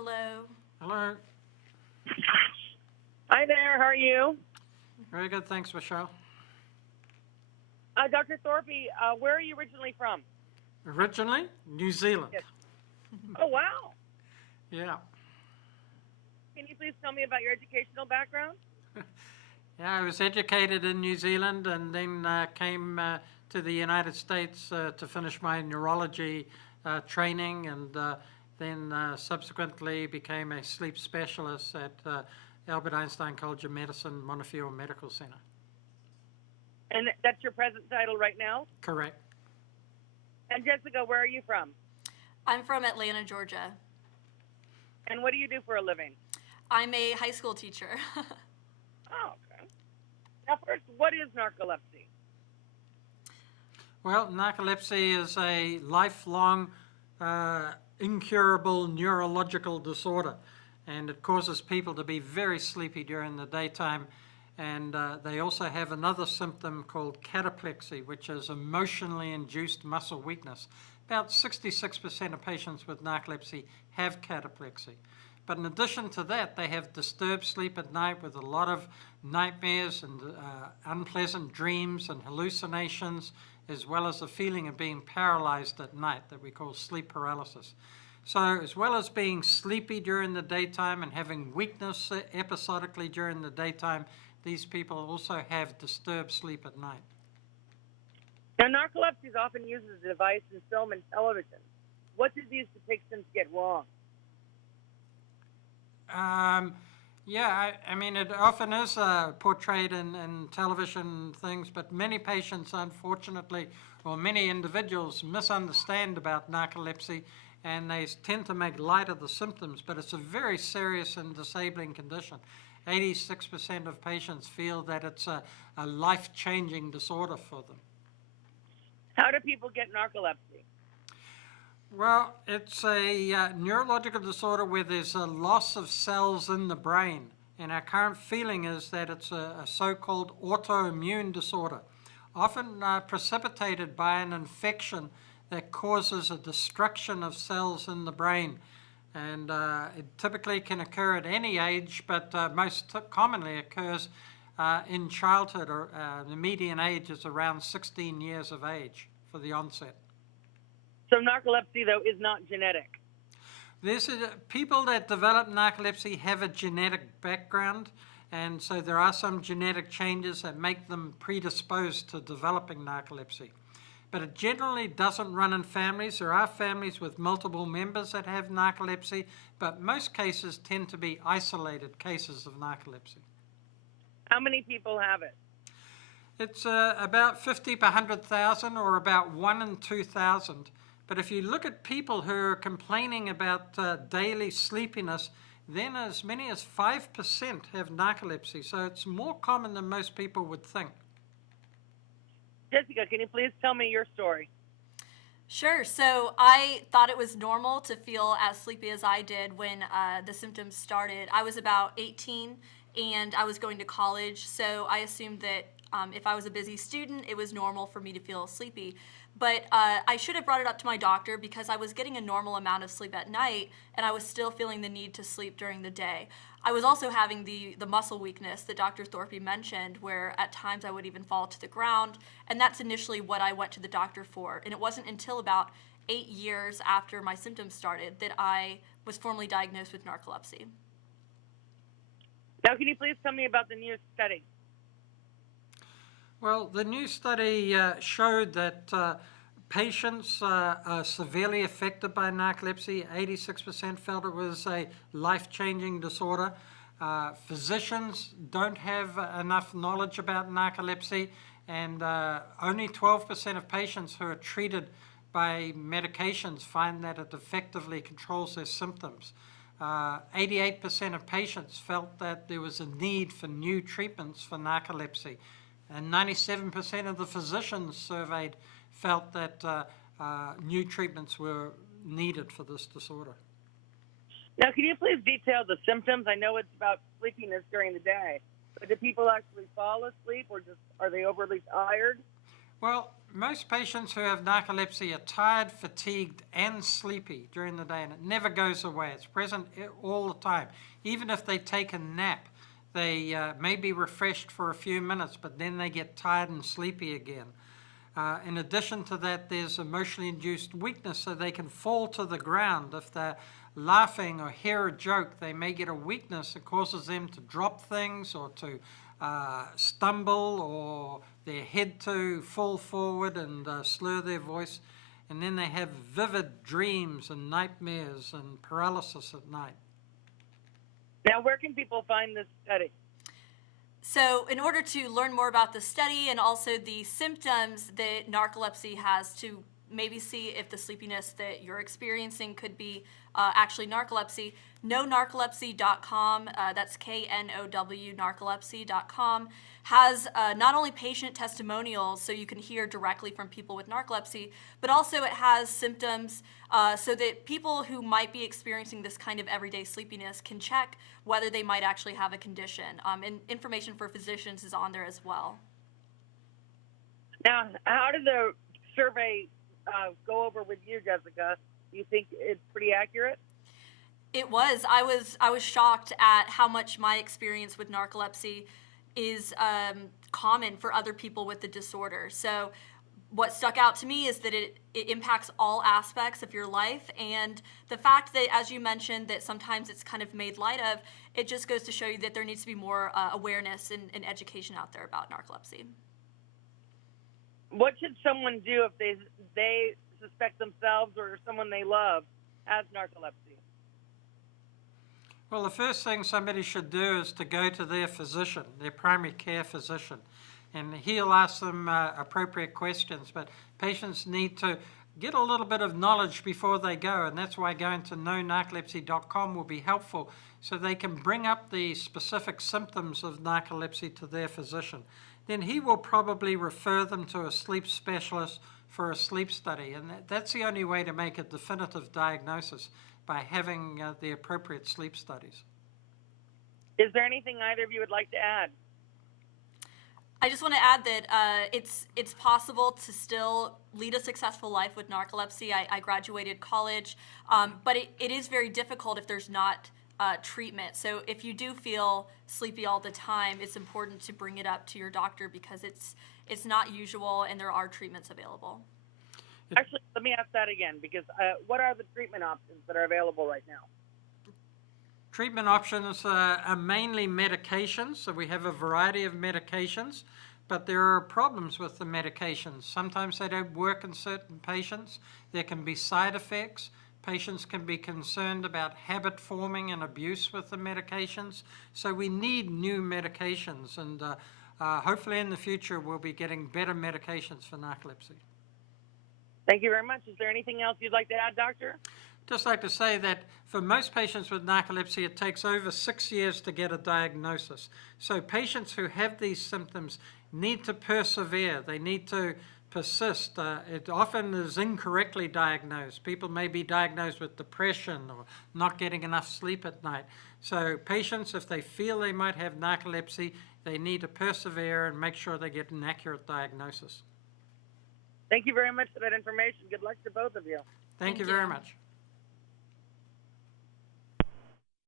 Hello. Hello. Hi there, how are you? Very good, thanks, Michelle. Dr. Thorpy, where are you originally from? Originally, New Zealand. Yes. Oh, wow. Yeah. Can you please tell me about your educational background? Yeah, I was educated in New Zealand and then came to the United States to finish my neurology training, and then subsequently became a sleep specialist at Albert Einstein College of Medicine, Montefiore Medical Center. And that's your present title right now? Correct. And Jessica, where are you from? I'm from Atlanta, Georgia. And what do you do for a living? I'm a high school teacher. Oh, okay. Now first, what is narcolepsy? Well, narcolepsy is a lifelong incurable neurological disorder, and it causes people to be very sleepy during the daytime. And they also have another symptom called cataplexy, which is emotionally induced muscle weakness. About 66% of patients with narcolepsy have cataplexy. But in addition to that, they have disturbed sleep at night with a lot of nightmares and unpleasant dreams and hallucinations, as well as the feeling of being paralyzed at night that we call sleep paralysis. So as well as being sleepy during the daytime and having weakness episodically during the daytime, these people also have disturbed sleep at night. Now, narcolepsy is often used as a device in film and television. What do these depictions get wrong? Yeah, I mean, it often is portrayed in television things, but many patients, unfortunately, or many individuals misunderstand about narcolepsy, and they tend to make light of the symptoms, but it's a very serious and disabling condition. 86% of patients feel that it's a life-changing disorder for them. How do people get narcolepsy? Well, it's a neurological disorder where there's a loss of cells in the brain, and our current feeling is that it's a so-called autoimmune disorder, often precipitated by an infection that causes a destruction of cells in the brain. And it typically can occur at any age, but most commonly occurs in childhood, or the median age is around 16 years of age for the onset. So narcolepsy, though, is not genetic. People that develop narcolepsy have a genetic background, and so there are some genetic changes that make them predisposed to developing narcolepsy. But it generally doesn't run in families. There are families with multiple members that have narcolepsy, but most cases tend to be isolated cases of narcolepsy. How many people have it? It's about 50 per 100,000, or about 1 in 2,000. But if you look at people who are complaining about daily sleepiness, then as many as 5% have narcolepsy. So it's more common than most people would think. Jessica, can you please tell me your story? Sure. So I thought it was normal to feel as sleepy as I did when the symptoms started. I was about 18 and I was going to college, so I assumed that if I was a busy student, it was normal for me to feel sleepy. But I should have brought it up to my doctor because I was getting a normal amount of sleep at night and I was still feeling the need to sleep during the day. I was also having the muscle weakness that Dr. Thorpy mentioned, where at times I would even fall to the ground, and that's initially what I went to the doctor for. And it wasn't until about 8 years after my symptoms started that I was formally diagnosed with narcolepsy. Now, can you please tell me about the new study? Well, the new study showed that patients are severely affected by narcolepsy. 86% felt it was a life-changing disorder. Physicians don't have enough knowledge about narcolepsy, and only 12% of patients who are treated by medications find that it effectively controls their symptoms. 88% of patients felt that there was a need for new treatments for narcolepsy, and 97% of the physicians surveyed felt that new treatments were needed for this disorder. Now, can you please detail the symptoms? I know it's about sleepiness during the day, but do people actually fall asleep, or just are they overly tired? Well, Most patients who have narcolepsy are tired, fatigued, and sleepy during the day, and it never goes away. It's present all the time. Even if they take a nap, they may be refreshed for a few minutes, but then they get tired and sleepy again. In addition to that, there's emotionally induced weakness, so they can fall to the ground. If they're laughing or hear a joke, they may get a weakness that causes them to drop things or to stumble, or their head to fall forward and slur their voice. And then they have vivid dreams and nightmares and paralysis at night. Now, where can people find this study? So in order to learn more about the study and also the symptoms that narcolepsy has, to maybe see if the sleepiness that you're experiencing could be actually narcolepsy, knowNarcolepsy.com, that's KNOW narcolepsy.com, has not only patient testimonials so you can hear directly from people with narcolepsy, but also it has symptoms so that people who might be experiencing this kind of everyday sleepiness can check whether they might actually have a condition. And information for physicians is on there as well. Now, how did the survey go over with you, Jessica? Do you think it's pretty accurate? It was. I was shocked at how much my experience with narcolepsy is common for other people with the disorder. So what stuck out to me is that it impacts all aspects of your life, and the fact that, as you mentioned, that sometimes it's kind of made light of, it just goes to show you that there needs to be more awareness and education out there about narcolepsy. What should someone do if they suspect themselves or someone they love has narcolepsy? Well, the first thing somebody should do is to go to their physician, their primary care physician, and he'll ask them appropriate questions. But patients need to get a little bit of knowledge before they go, and that's why going to knowNarcolepsy.com will be helpful, so they can bring up the specific symptoms of narcolepsy to their physician. Then he will probably refer them to a sleep specialist for a sleep study, and that's the only way to make a definitive diagnosis, by having the appropriate sleep studies. Is there anything either of you would like to add? I just want to add that it's possible to still lead a successful life with narcolepsy. I graduated college, but it is very difficult if there's not treatment. So if you do feel sleepy all the time, it's important to bring it up to your doctor, because it's not usual and there are treatments available. Actually, let me ask that again, because what are the treatment options that are available right now? Treatment options are mainly medications, so we have a variety of medications, but there are problems with the medications. Sometimes they don't work in certain patients. There can be side effects. Patients can be concerned about habit forming and abuse with the medications. So we need new medications, and hopefully in the future we'll be getting better medications for narcolepsy. Thank you very much. Is there anything else you'd like to add, Doctor? Just like to say that for most patients with narcolepsy, it takes over 6 years to get a diagnosis. So patients who have these symptoms need to persevere. They need to persist. It often is incorrectly diagnosed. People may be diagnosed with depression or not getting enough sleep at night. So patients, if they feel they might have narcolepsy, they need to persevere and make sure they get an accurate diagnosis. Thank you very much for that information. Good luck to both of you. Thank you very much.